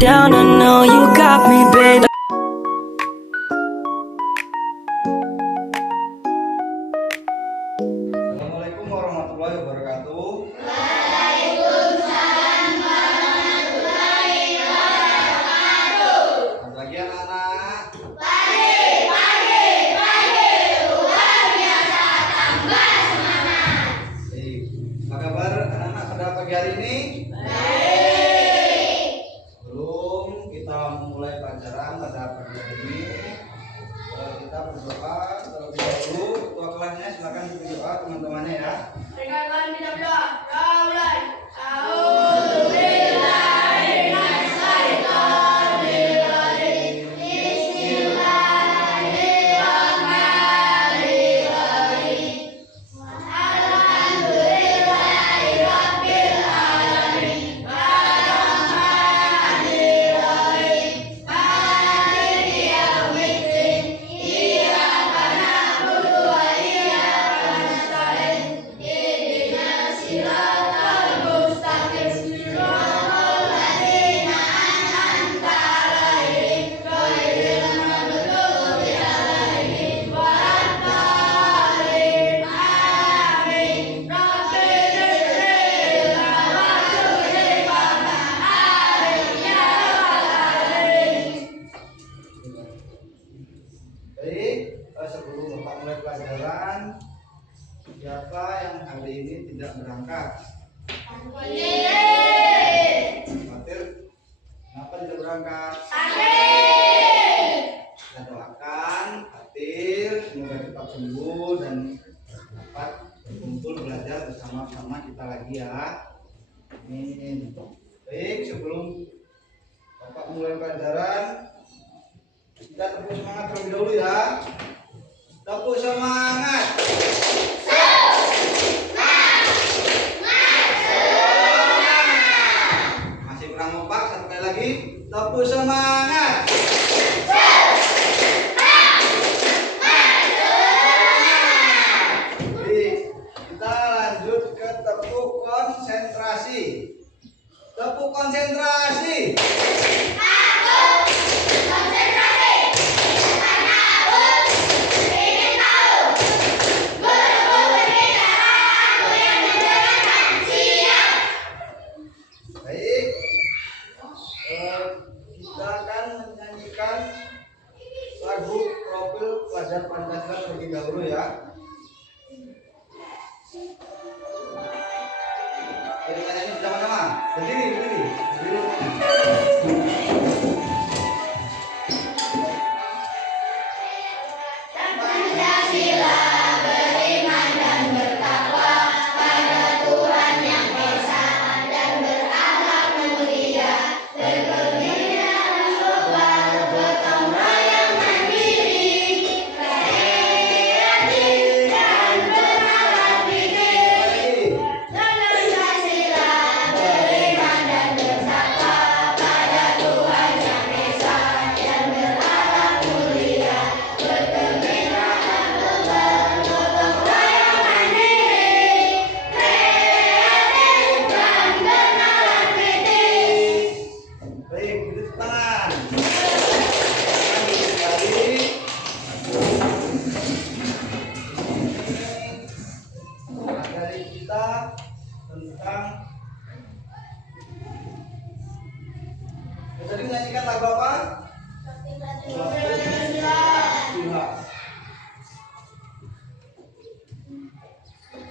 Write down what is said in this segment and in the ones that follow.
down, I know you got me, baby. Assalamualaikum warahmatullahi wabarakatuh. Selamat pagi anak-anak. Apa kabar anak-anak pada pagi hari ini? Sebelum kita memulai pelajaran pada pagi hari ini, kita berdoa terlebih dahulu. Ketua kelasnya silakan berdoa teman-temannya ya. Baik, sebelum Bapak mulai pelajaran, siapa yang hari ini tidak berangkat? Khawatir? Kenapa tidak berangkat? Kita doakan Fatir semoga cepat sembuh dan dapat berkumpul belajar bersama-sama kita lagi ya. Amin. Baik, sebelum Bapak mulai pelajaran, kita tepuk semangat terlebih dahulu ya. Tepuk semangat. Masih kurang kompak, satu kali lagi. Tepuk semangat. Jadi, kita lanjut ke tepuk konsentrasi. Tepuk konsentrasi. Baik, kita akan menyanyikan lagu profil pelajar Pancasila terlebih dahulu ya. Ayo kita nyanyi bersama-sama. Berdiri. Tadi menyanyikan lagu apa? Pancasila.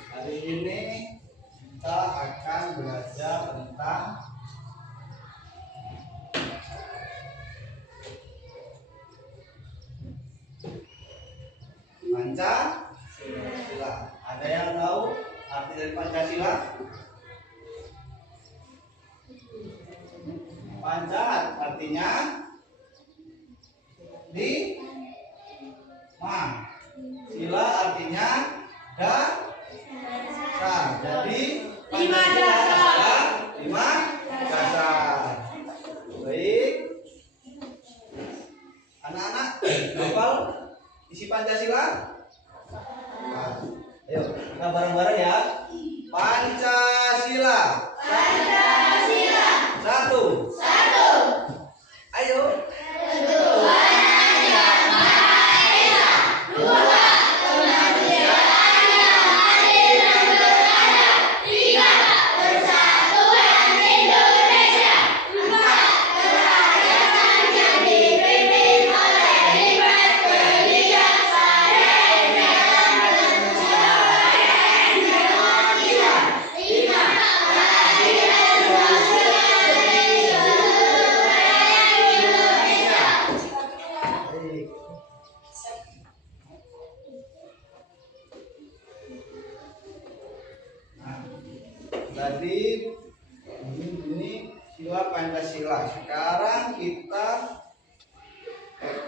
Hari ini kita akan belajar tentang Pancasila. Ada yang tahu arti dari Pancasila? Panca artinya di sila artinya dasar. Jadi Pancasila adalah 5 dasar. Baik, anak-anak hafal isi Pancasila? Ayo kita bareng-bareng ya. Pancasila. Satu. Tadi ini sila Pancasila. Sekarang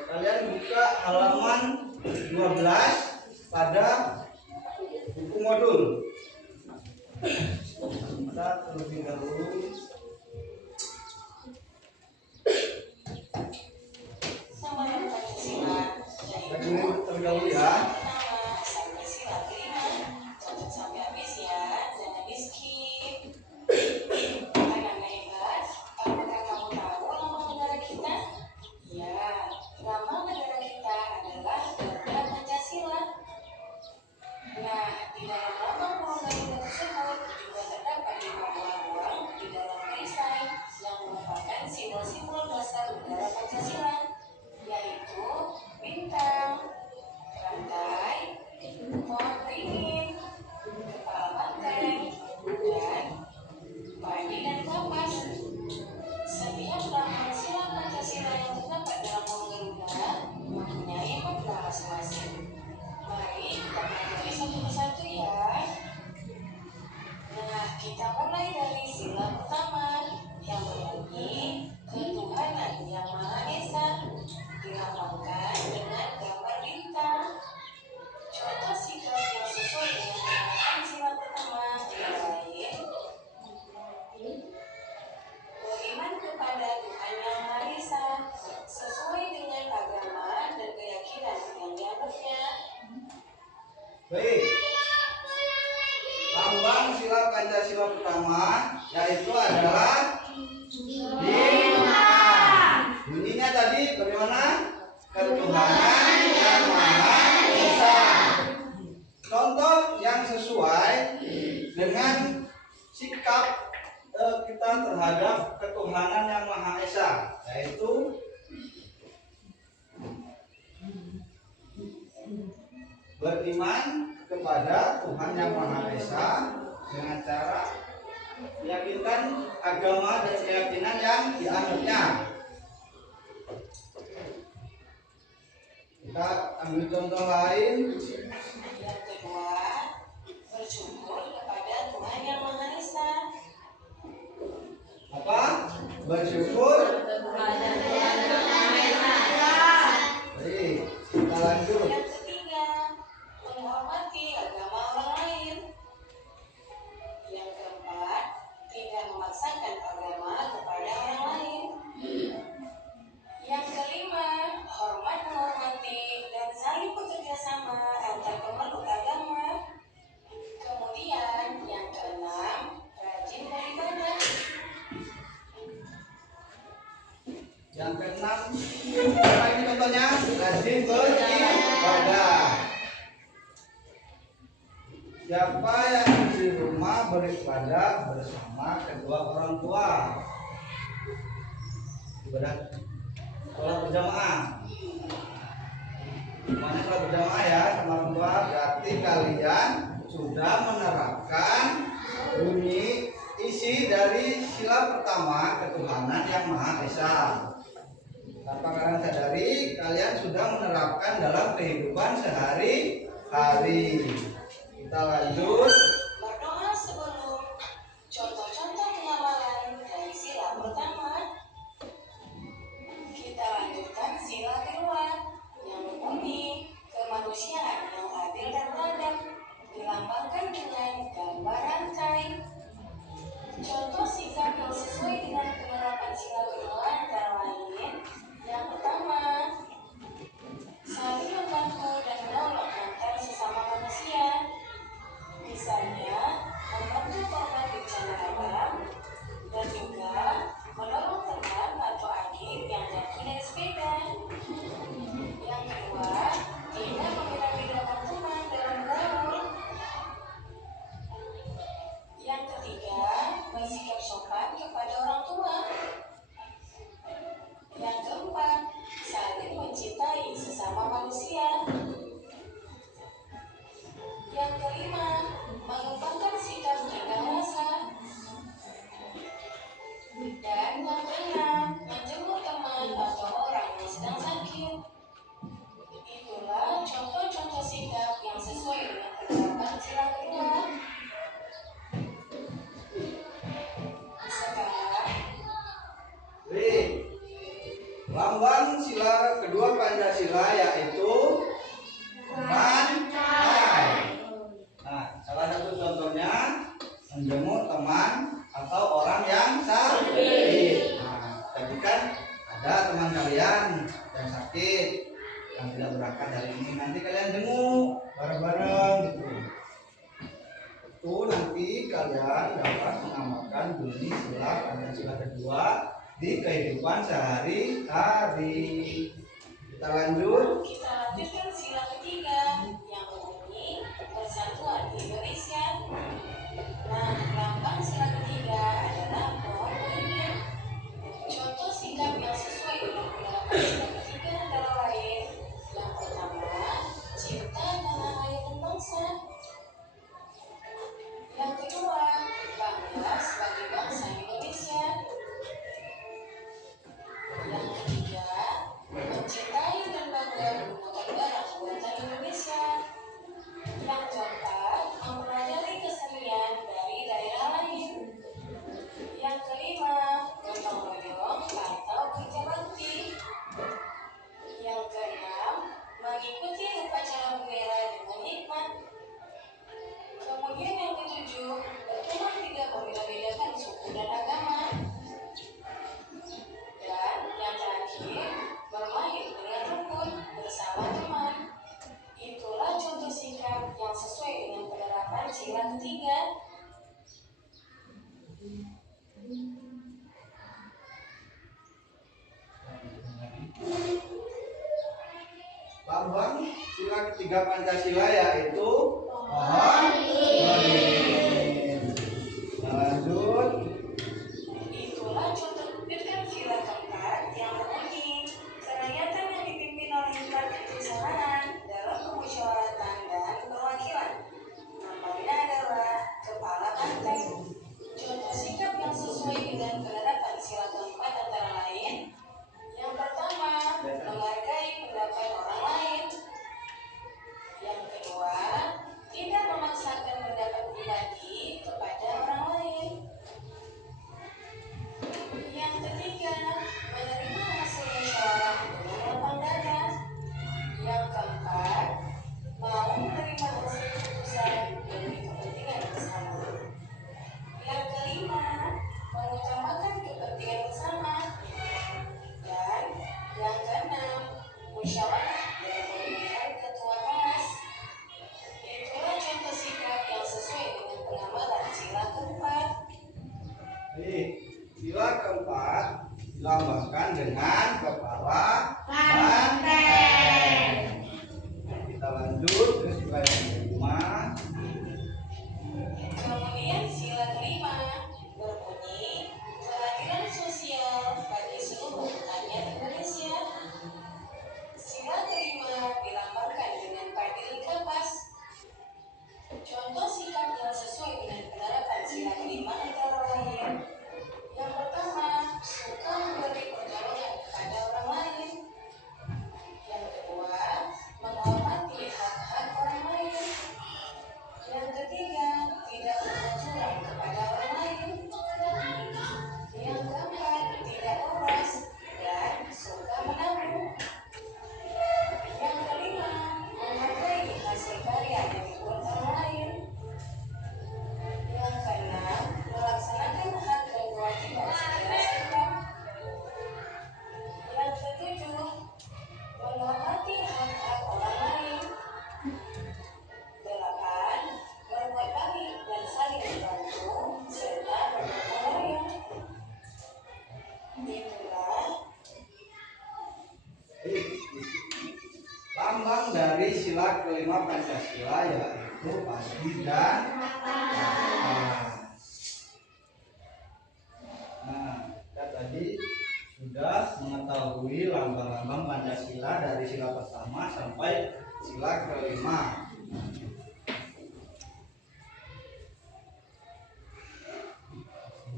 kalian buka halaman 12 pada buku modul. Kita terlebih dahulu ya. Simbol-simbol dasar negara Pancasila, yaitu bintang, rantai, pohon beringin, kepala banteng, dan padi dan kapas. Setiap lambang sila Pancasila yang terdapat dalam pohon Garuda mempunyai makna masing-masing. Mari kita pelajari satu persatu ya. Nah, kita mulai dari sila pertama yang berbunyi Ketuhanan Yang Maha Esa, dilambangkan dengan gambar bintang. Contoh sikap yang sesuai dengan penerapan sila pertama antara lain beriman kepada Tuhan Yang Maha Esa sesuai dengan agama dan keyakinan yang dianutnya. Baik. Lambang sila Pancasila pertama yaitu adalah bintang. Bunyinya tadi bagaimana? Ketuhanan Yang Maha Esa. Contoh yang sesuai dengan sikap kita terhadap ketuhanan Yang Maha Esa yaitu beriman kepada Tuhan Yang Maha Esa dengan cara meyakinkan agama dan keyakinan yang dianutnya. Kita ambil contoh lain. Yang kedua, bersyukur kepada Tuhan Yang Maha Esa. Apa? Bersyukur Kepada Tuhan Yang Maha Esa. Baik, kita lanjut. Yang ketiga, menghormati agama orang lain. Yang keempat, tidak memaksakan agama kepada orang lain. Yang kelima, hormat menghormati dan saling bekerja sama antar pemeluk agama. Kemudian yang keenam, rajin beribadah. Yang keenam, apa ini contohnya? Rajin beribadah. Siapa yang di rumah beribadah bersama kedua orang tua? Ibadah sholat berjamaah. Semuanya sholat berjamaah ya sama orang tua. Berarti kalian sudah menerapkan bunyi isi dari sila pertama ketuhanan Yang Maha Esa. Tanpa kalian sadari, kalian sudah menerapkan dalam kehidupan sehari-hari. Kita lanjut. Berdoa sebelum. Contoh-contoh pengamalan dari sila pertama. Kita lanjutkan sila kedua yang berbunyi kemanusiaan yang adil dan beradab, dilambangkan dengan gambar rantai. Contoh sikap yang sesuai dengan penerapan sila kedua antara lain yang pertama, saling membantu dan menolong antar sesama manusia. Misalnya merayakan hari ini. Nanti kalian jenguk bareng-bareng gitu. Itu nanti kalian dapat mengamalkan bunyi sila Pancasila kedua di kehidupan sehari-hari. Kita lanjut. Kita lanjutkan sila ketiga yang berbunyi Persatuan Indonesia. Nah, lambang sila ketiga adalah pohon beringin. Contoh sikap yang sesuai dengan penerapan sila ketiga antara lain: yang pertama, cinta tanah air dan bangsa. Yang kedua, bangga sebagai bangsa Indonesia. Yang ketiga, mencintai dan bangga menggunakan barang buatan Indonesia. Yang keempat, mempelajari kesenian dari daerah lain. Yang kelima, gotong royong atau kerja bakti. Yang keenam, mengikuti upacara bendera dengan hikmat. Kemudian yang ketujuh, berteman tidak membeda-bedakan suku dan agama. Dan yang terakhir, bermain dengan rukun bersama teman. Itulah contoh sikap yang sesuai dengan penerapan sila ketiga. Lambang sila ketiga Pancasila yaitu pohon beringin. Kita lanjut. Itulah contoh lanjutkan sila keempat yang berbunyi kerakyatan yang dipimpin oleh empat keturunan dalam kemusyawaratan dan perwakilan. Namanya adalah kepala banteng. Contoh sikap yang sesuai dengan penerapan sila keempat antara lain: yang pertama, menghargai pendapat orang lain. Yang kedua, tidak memaksakan pendapat pribadi kepada orang lain. Yang ketiga, menerima hasil musyawarah dengan lapang dada. Yang keempat, mau menerima hasil keputusan demi kepentingan bersama. Yang kelima, mengutamakan kepentingan bersama. Dan yang keenam, musyawarah dalam pemilihan ketua PAS. Itulah contoh sikap yang sesuai dengan pengamalan sila keempat. Sila keempat dilambangkan dengan kepala banteng. Kita lanjut ke sila yang kelima. Kemudian sila kelima berbunyi keadilan sosial bagi seluruh rakyat Indonesia. Sila kelima dilambangkan dengan pagiri kapas. Contoh sikap yang sesuai dengan penerapan sila kelima antara lain: yang pertama, suka memberi pertolongan kepada orang lain. Yang kedua, menghormati hak-hak orang lain. Yang ketiga, tidak berbuat curang kepada orang lain. Yang keempat, tidak boros dan suka menabung. Yang kelima, menghargai hasil karya yang dibuat orang lain. Yang keenam, melaksanakan hak dan kewajiban secara sikap. Yang ketujuh, menghormati hak-hak orang lain. 8. Berbuat baik dan saling membantu serta bergotong royong. Itulah Lambang dari sila kelima Pancasila yaitu padi dan kapas. Nah, kita tadi sudah mengetahui lambang-lambang Pancasila dari sila pertama sampai sila kelima.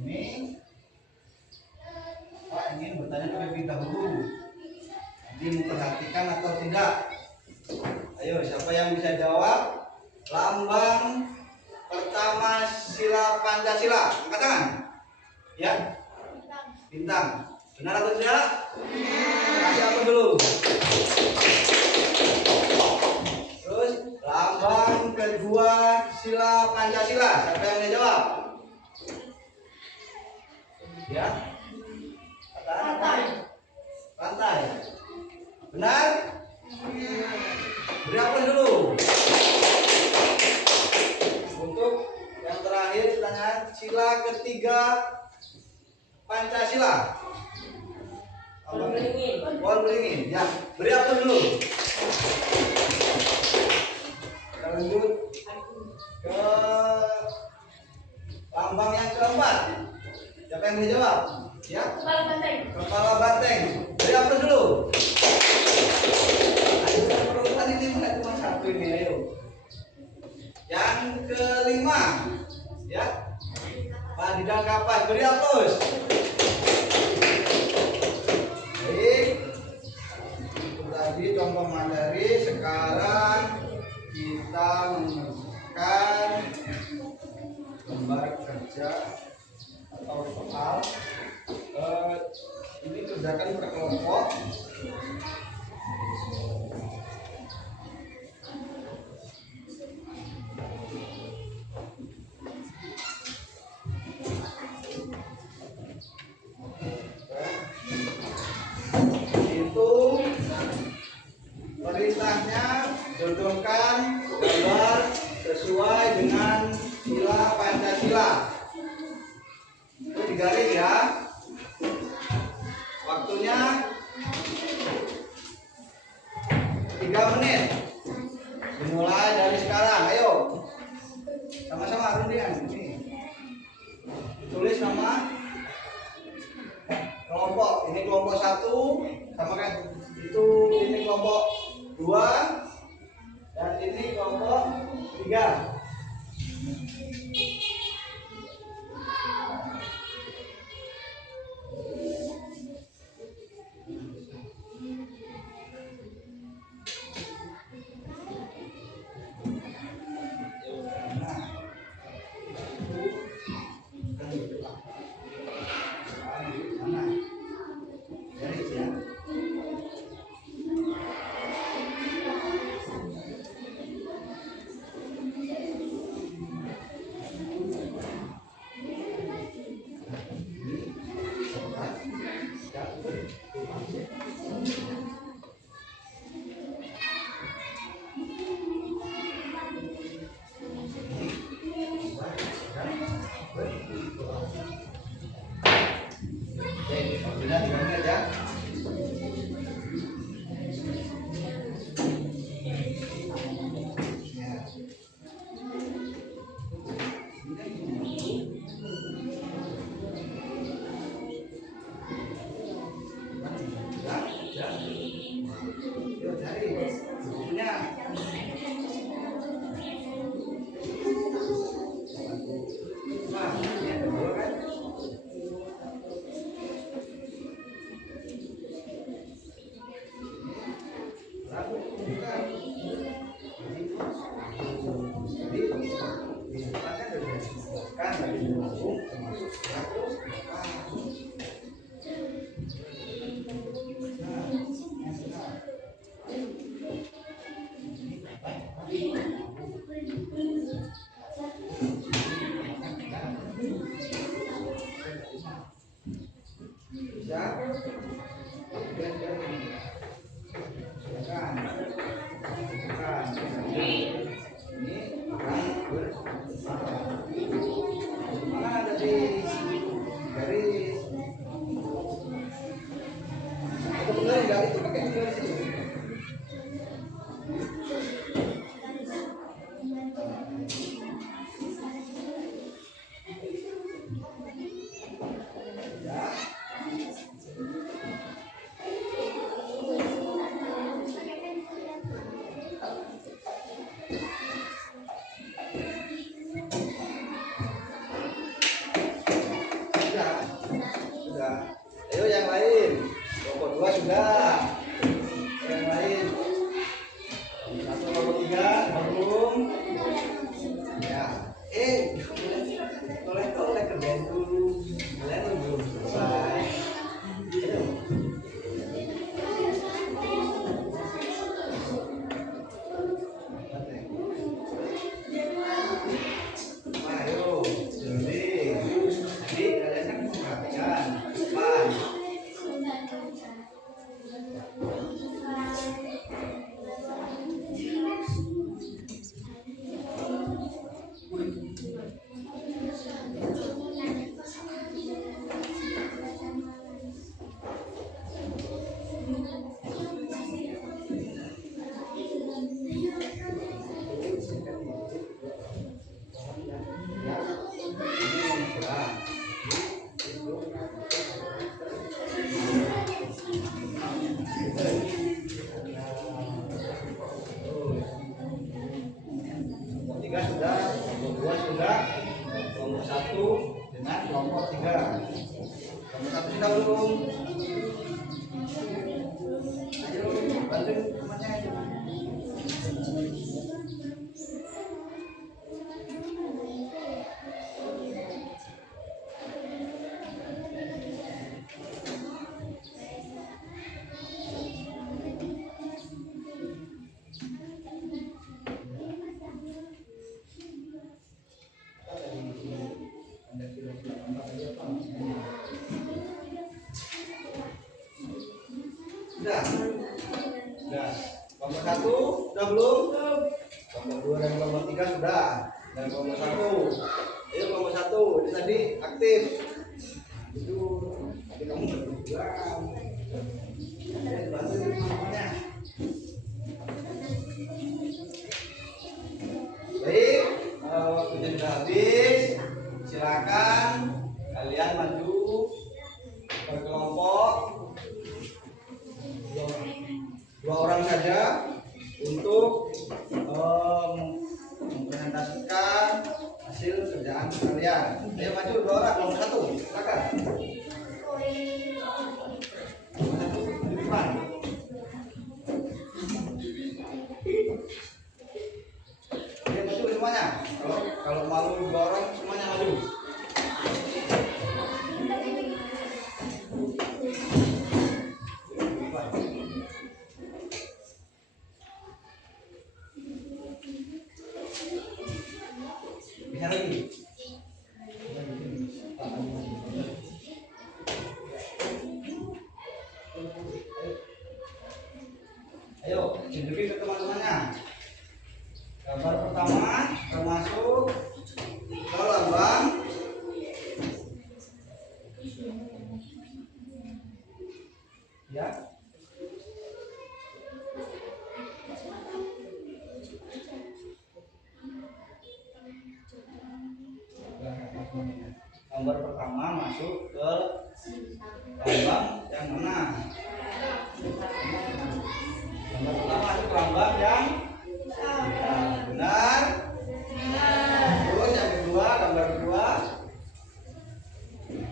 Ini Pak ingin bertanya terlebih dahulu. Jadi memperhatikan atau tidak? Ayo, siapa yang bisa jawab? Lambang pertama sila Pancasila, angkat tangan. Ya, bintang. Benar atau tidak? Kasih apa dulu? Terus lambang kedua sila Pancasila, siapa yang bisa jawab? Ya, pantai. Pantai. Benar? Beri aplaus dulu. Untuk yang terakhir pertanyaan sila ketiga Pancasila. Pohon beringin. Ya, beri aplaus dulu. Kita lanjut ke lambang yang keempat. Siapa yang menjawab? Ya. Kepala banteng. Beri aplaus dulu. Ayo, ini cuma satu ini, ayo. Yang kelima, ya. Padidang kapas. Beri aplaus. Baik. Itu tadi contoh materi. Sekarang kita mengerjakan gambar kerja atau soal. Ini kerjakan per kelompok. Itu perintahnya jodohkan gambar sesuai dengan sila Pancasila. Itu digaris ya. Waktunya 3 menit. Dimulai dari sekarang. Ayo. Sama-sama rundingan ini. Tulis nama kelompok. Ini kelompok 1 sama kan itu, ini kelompok 2 dan ini kelompok 3. 3 sudah, kelompok 2 sudah, kelompok 1 dengan kelompok 3. Kelompok 1 sudah belum? Ayo bantu temannya itu. Sudah. Sudah. Kelompok 1 sudah belum? Kelompok 2 dan kelompok 3 sudah. Dan kelompok 1. Ayo kelompok 1. Ini tadi aktif. Itu tapi kamu berdua. Bantu semuanya. Baik, waktunya sudah habis. Silakan kalian maju ke kelompok. Dua orang saja untuk mempresentasikan hasil kerjaan kalian. Ayo maju 2 orang, kelompok 1, silakan. Kelompok 1 di depan. Ayo maju semuanya. Kalau malu 2 orang semuanya maju. Bisa lagi. Ayo, tunjukin ke teman-temannya. Gambar pertama termasuk ke lambang ya. Gambar pertama masuk ke lambang yang mana? Gambar pertama masuk ke lambang yang benar. Terus yang kedua, gambar kedua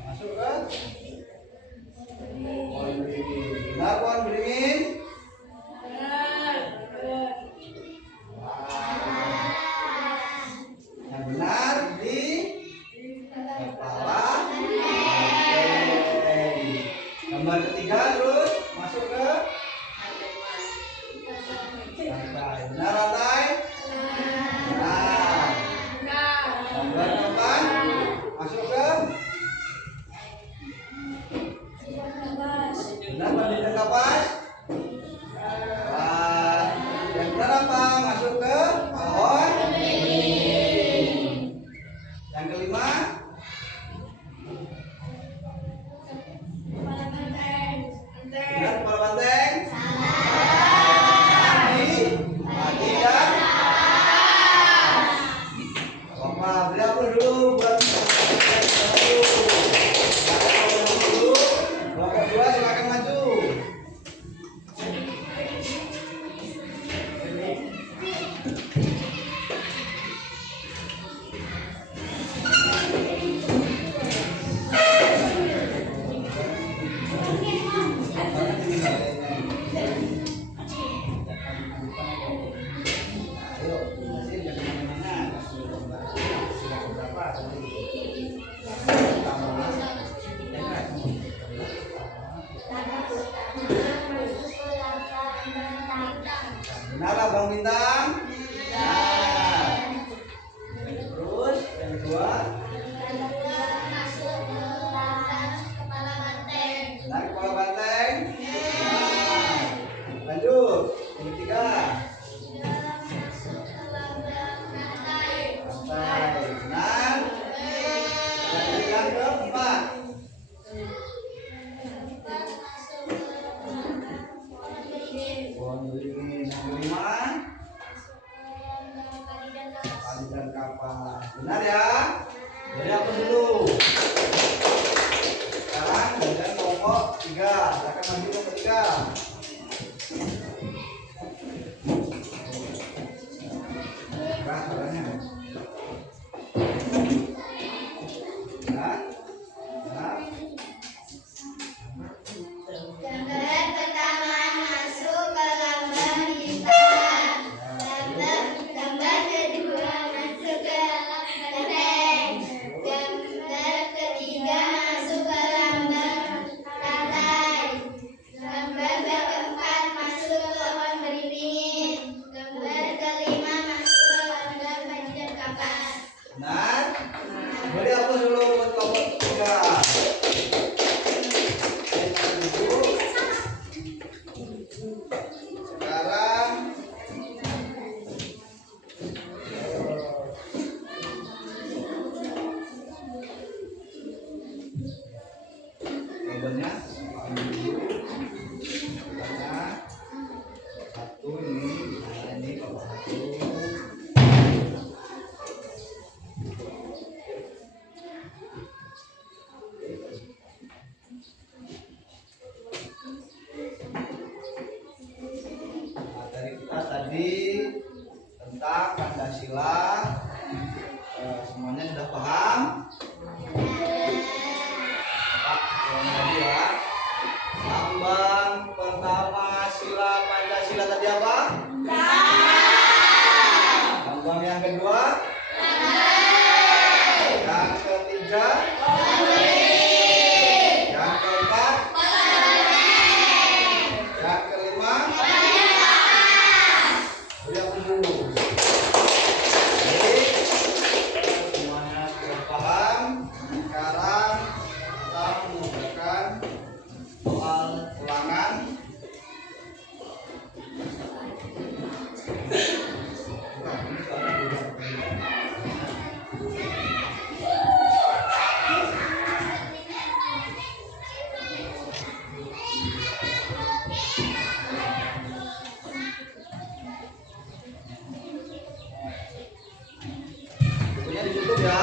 masuk ke pohon beringin. Benar pohon beringin? Yang benar di kepala banteng. Gambar ketiga terus masuk ke lantai. Benar lantai? Benar. Gambar keempat masuk ke benar pandai kapas? Yang benar apa? Masuk ke pohon beringin. Yang kelima benar kepala banteng? Mati dan apa? Beri apa dulu buat kelompok 2 silakan maju. Ayo, jelasin ke teman-temannya. Silakan berapa tadi? Benar Bang Bintang? Benar. Terus yang kedua? Benar kepala banteng? Benar. Lanjut. Yang ketiga? Lantai. Benar. Yang keempat? Pohon beringin. Yang kelima? Padi dan kapas. Benar ya? Jadi apa dulu? Sekarang bagian kelompok 3. Silakan maju kelompok 3. Keras suaranya. Lambang yang kedua. Yang ketiga. Yang keempat. Yang kelima. Udah dulu. Jadi semuanya sudah paham. Sekarang kita mengerjakan soal ulangan. Bukunya ditutup ya.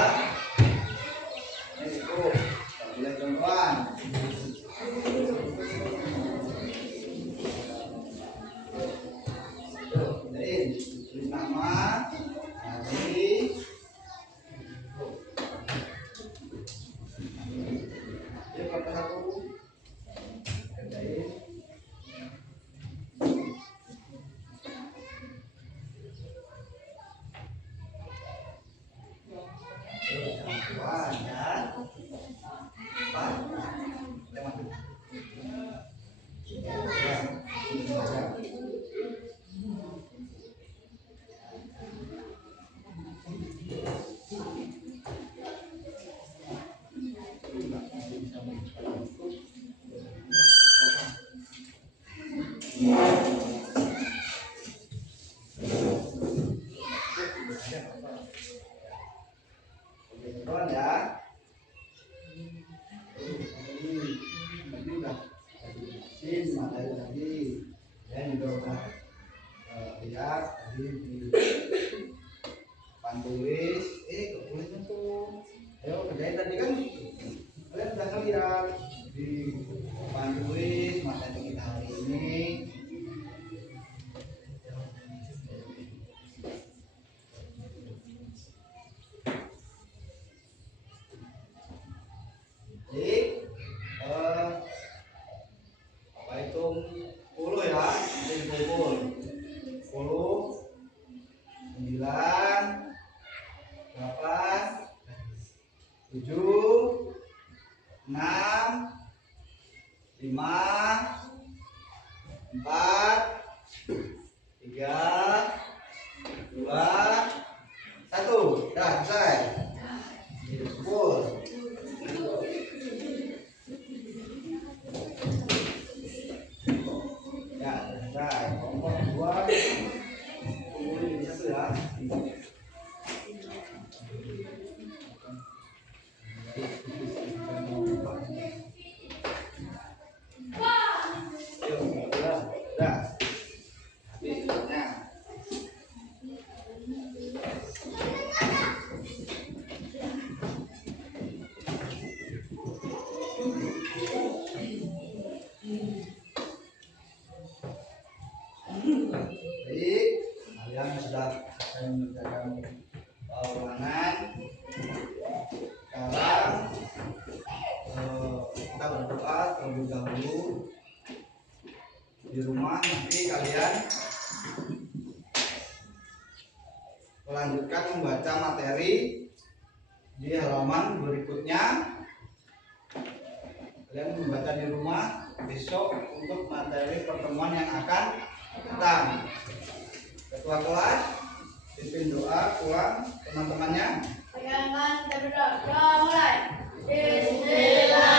Ini ditutup. Tak boleh contohan. Tuh, tulis nama, hari. Dia berapa satu? Kerjain. Jangan ya. Empat. Lewat. Ya, baca. Oke, teman ya. Tadi udah sin materi tadi. Ya juga udah lihat tadi di pantulis. Ketulisnya tuh. Ayo kerjain tadi kan. Kalian udah ngeliat di pantulis materi kita hari ini. Jadi apa hitung 10 ya, nanti dikumpul 10, 9, 8, 7, 6, 5, 4, 3, 2, 1. Dah selesai. Dikumpul. Ya, selesai. Kelompok 2 kumpulin jadi satu ya. Yuk, udah. Habis semuanya. Baik, kalian sudah mengerjakan ulangan. Sekarang kita berdoa terlebih dahulu. Di rumah nanti kalian melanjutkan membaca materi di halaman berikutnya. Kalian membaca di rumah besok untuk materi pertemuan yang akan datang. Ketua kelas pimpin doa pulang teman-temannya. Perkenalkan kita berdoa. Doa mulai. Bismillah.